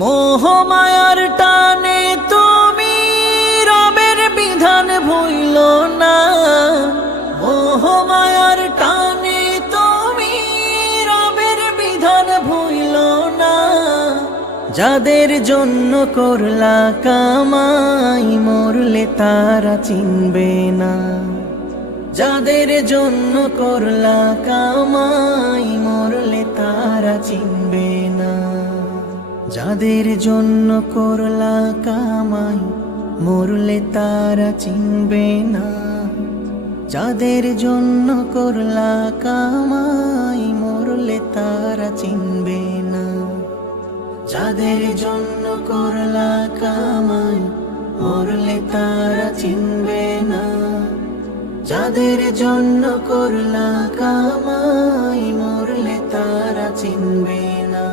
মোহমায়ার টানে তুমি রবের বিধান ভুইল না, মোহমায়ার টানে তুমি রবের বিধান ভুইল না। যাদের জন্য করলা কামাই মরলে তারা চিনবে না, যাদের জন্য করলা কামাই মরলে তারা চিনবে না। যাদের জন্য করলা কামাই মরলে তারা চিনবে না, যাদের জন্য করলা কামাই মরলে তারা চিনবে না। যাদের জন্য করলা কামাই মরলে তারা চিনবে না, যাদের জন্য করলা কামাই মরলে তারা চিনবে না।